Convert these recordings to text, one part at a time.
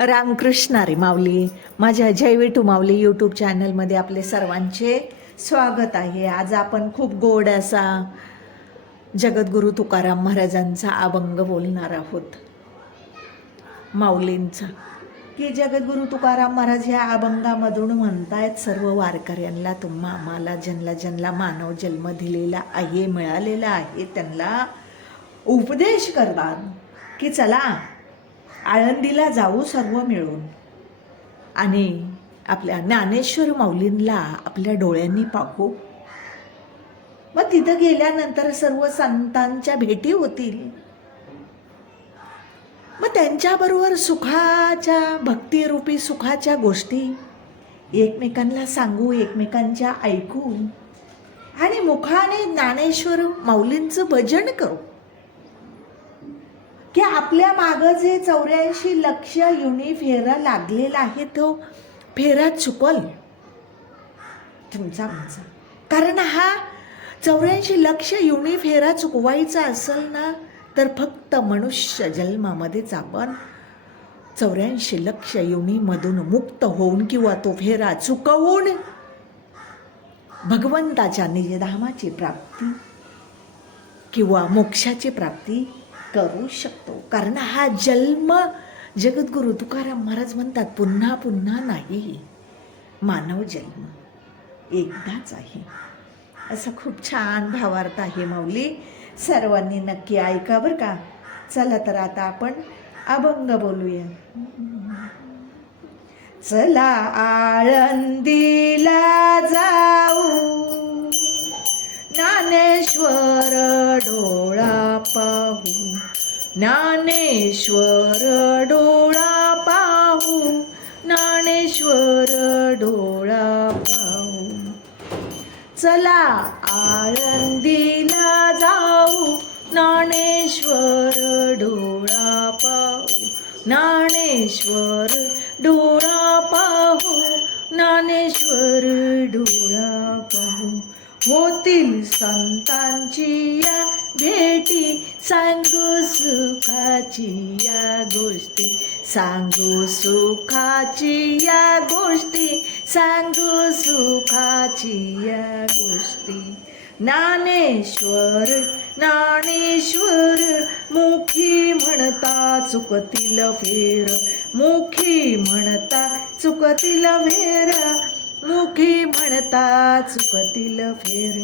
रामकृष्ण रे माऊली. माझ्या जयविटू माऊली यूट्यूब चॅनलमध्ये आपले सर्वांचे स्वागत आहे. आज आपण खूप गोड असा जगद्गुरू तुकाराम महाराजांचा अभंग बोलणार आहोत. माऊलींचा. की जगद्गुरू तुकाराम महाराज या अभंगामधून म्हणतायत सर्व वारकऱ्यांना तुम्हा आम्हाला ज्यांना ज्यांना मानव जन्म दिलेला आहे मिळालेला आहे त्यांना उपदेश करतात. की चला आळंदीला जाऊ सर्व मिळून. आणि आपल्या ज्ञानेश्वर माऊलींला आपल्या डोळ्यांनी पाहू. मग तिथं गेल्यानंतर सर्व संतांच्या भेटी होतील. मग त्यांच्याबरोबर सुखाच्या भक्तिरूपी सुखाच्या गोष्टी एकमेकांना सांगू एकमेकांच्या ऐकू. आणि मुखाने ज्ञानेश्वर माऊलींचं भजन करू. की आपल्या मागं जे चौऱ्याऐंशी लक्ष युनी फेरा लागलेला आहे तो फेरा चुकल. तुमचा माझा कारण हा चौऱ्याऐंशी लक्ष युनी फेरा चुकवायचा असेल ना तर फक्त मनुष्य जन्मामध्येच आपण चौऱ्याऐंशी लक्ष युनीमधून मुक्त होऊन किंवा तो फेरा चुकवून भगवंताच्या निजधामाची प्राप्ती किंवा मोक्षाची प्राप्ती करू शकतो. कारण हा जन्म जगद्गुरु तुकाराम महाराज म्हणतात पुन्हा पुन्हा नाही. मानव जन्म. एकदाच आहे. असं खूप छान भावार्थ आहे माऊली. सर्वांनी नक्की ऐका बरं का. चला तर आता आपण अभंग बोलूया. चला आळंदीला जाऊ. ज्ञानेश्वर ज्ञानेश्वर डोळा पाहू ज्ञानेश्वर डोळा पाहू. चला आळंदीला जाऊ ज्ञानेश्वर डोळा पाहू ज्ञानेश्वर डोळा पाहू ज्ञानेश्वर डोळा पाहू. होतील संतांची या भेटी सांगू सुखाची या गोष्टी सांगू सुखाची या गोष्टी सांगू सुखाची या गोष्टी. ज्ञानेश्वर ज्ञानेश्वर मुखी म्हणता चुकतील फेर मुखी म्हणता चुकतील फेर मुखी म्हणता चुकतील फेर.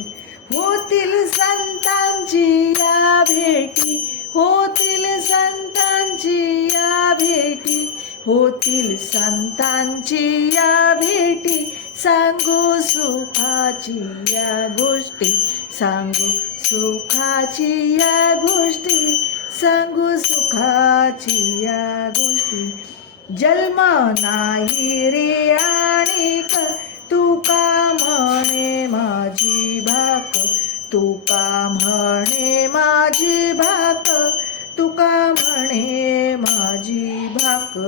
होतील संतांची या भेटी होतील संतांची या भेटी होतील संतांची या भेटी. सांगू सुखाची या गोष्टी सांगू सुखाची या गोष्टी सांगू सुखाची या गोष्टी. जन्म नाही रे माझी भाक तुका म्हणे माझी भाक?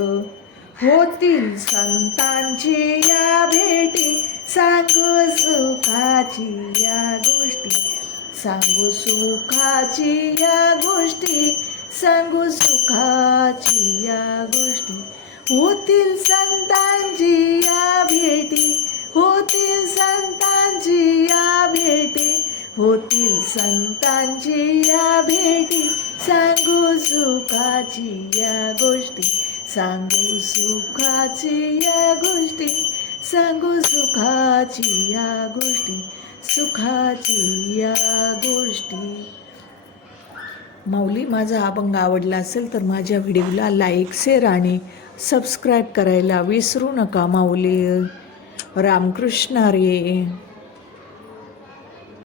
होतील संतांची या भेटी सांगू सुखाची या गोष्टी. सांगू सुखाची या गोष्टी सांगू सुखाची या गोष्टी. होतील संतांची या भेटी होतील सा होतील संतांची या भेटी. सांगू सुखाची या गोष्टी. सांगू सुखाची या गोष्टी. सांगू सुखाची या गोष्टी. सुखाची या गोष्टी. माऊली माझा अभंग आवडला असेल तर माझ्या व्हिडिओला लाईक शेअर आणि सबस्क्राईब करायला विसरू नका माऊली. रामकृष्ण रे